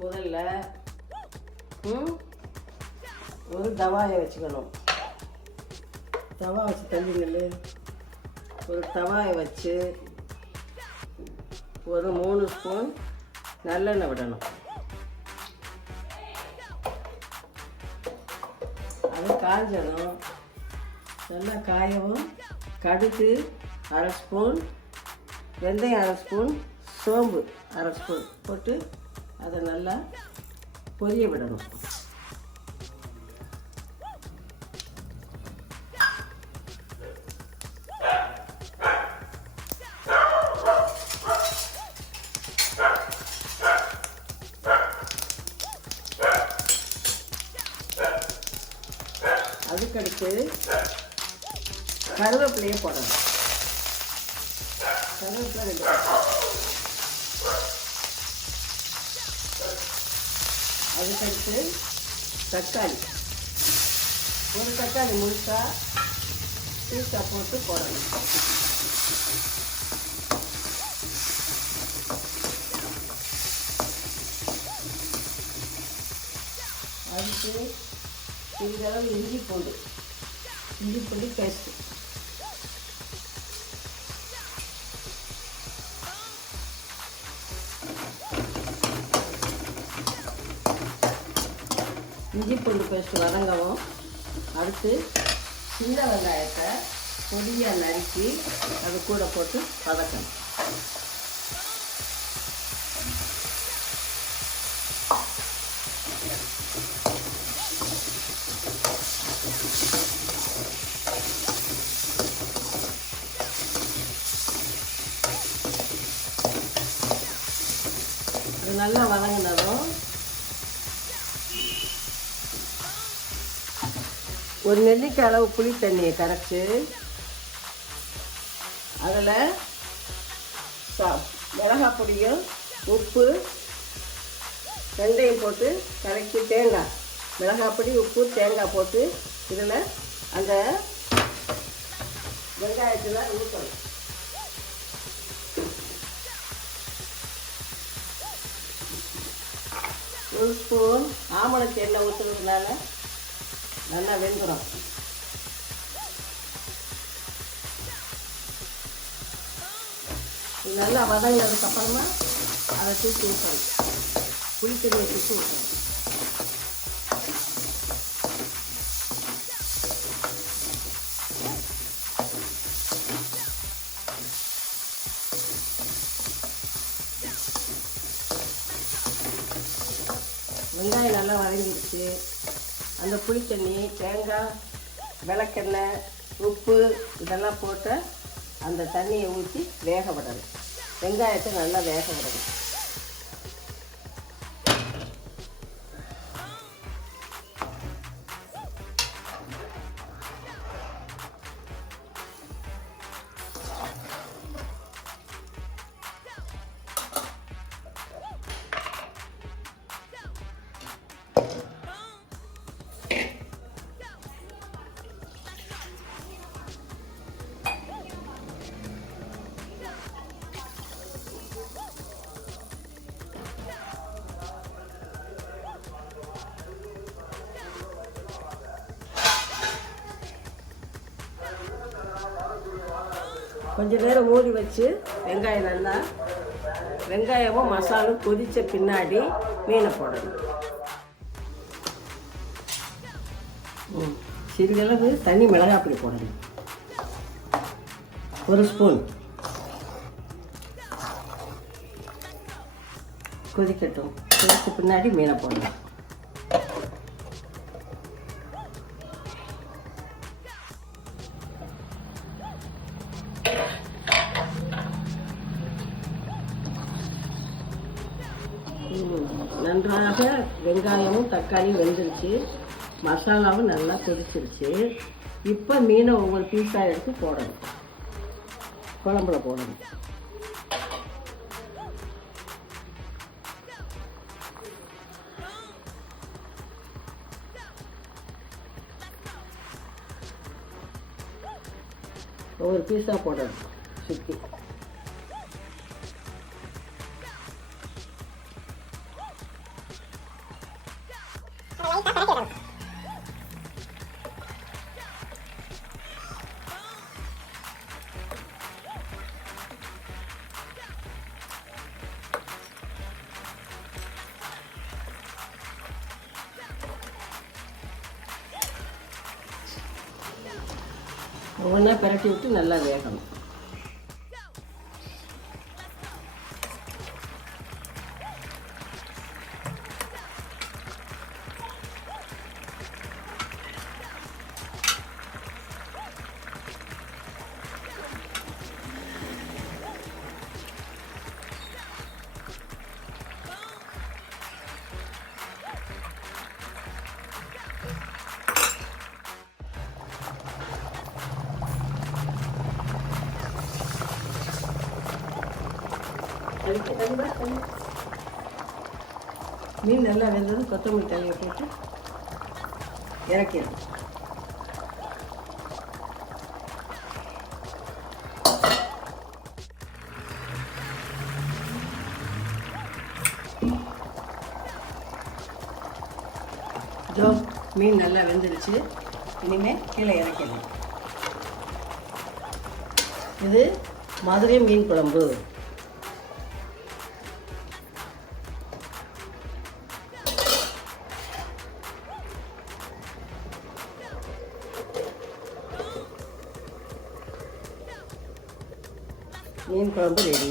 முதல்ல ஒரு தவாயை வச்சுக்கணும். தவா வச்சு தள்ளிங்கல்லு ஒரு தவாயை வச்சு ஒரு மூணு ஸ்பூன் நல்லெண்ணெய் விடணும். அது காஞ்சதும் நல்லா காயவும் கடுகு அரை ஸ்பூன் வெந்தயம் அரை ஸ்பூன் சோம்பு அரை ஸ்பூன் போட்டு அதை நல்லா பொரிய விடணும். அதுக்கடுத்து கருவேப்பிலையே போடணும். கருவேப்பிலை அதுக்கடுத்து தக்காளி. ஒரு தக்காளி முழுசா பீஸா போட்டு போடணும். அதுக்கு அளவு இஞ்சி பூண்டு. இஞ்சி பூண்டு பேஸ்ட்டு இஞ்சி பூண்டு பேஸ்ட் வதங்கவும். அடுத்து சின்ன வெங்காயத்தை பொடியாக நறுக்கி அது கூட போட்டு வதக்கணும். அது நல்லா வதங்கினதும் ஒரு நெல்லிக்காய் அளவு புளி தண்ணியை கரைச்சி அதில் சா மிளகாய் பொடியும் உப்பு ரெண்டையும் போட்டு கரைச்சி தேங்காய் மிளகாய் பொடி உப்பு தேங்காய் போட்டு இதில் அந்த வெங்காயத்தில் ஊற்றணும் ஒரு ஸ்பூன் ஆமணக்கு எண்ணெய் ஊற்றுறதுனால நல்லா வெந்துடும் இது நல்லா வதங்கினதுக்கப்புறமா அதை தூக்கி ஊற்றணும். புளித்தண்ணியை தூக்கி ஊற்றணும். வெங்காயம் நல்லா வதங்கிடுச்சு. அந்த புளித்தண்ணி தேங்காய் விளக்கெண்ணெய் உப்பு இதெல்லாம் போட்டு அந்த தண்ணியை ஊற்றி வேக விடணும். வெங்காயத்தை நல்லா வேக விடணும். கொஞ்சம் நேரம் மூடி வச்சு வெங்காயம் நல்லா வெங்காயமும் மசாலும் கொதித்த பின்னாடி மீனை போடணும். ம், சிறிதளவு தண்ணி மிளகாய் பொடி போடணும். ஒரு ஸ்பூன் கொதிக்கட்டும். கொதித்த பின்னாடி மீனை போடணும். நன்றாக வெங்காயமும் தக்காளியும் வெந்துருச்சு. மசாலாவும் நல்லா கொதிச்சிருச்சு. இப்போ மீனை ஒவ்வொரு பீஸாக எடுத்து போடணும். குழம்புல போடணும். ஒவ்வொரு பீஸாக போடணும். சுற்றி ஒவ்வொன்றா பிரட்டி விட்டு நல்லா வேகணும். மீன் நல்லா வெந்ததும் கொத்தமல்லி தலையை போட்டு இறக்கிடணும். ஜோ மீன் நல்லா வெந்துருச்சு இனிமேல் கீழே இறக்கிடணும். இது மதுரை மீன் குழம்பு. மீன் குழம்பு ரெடி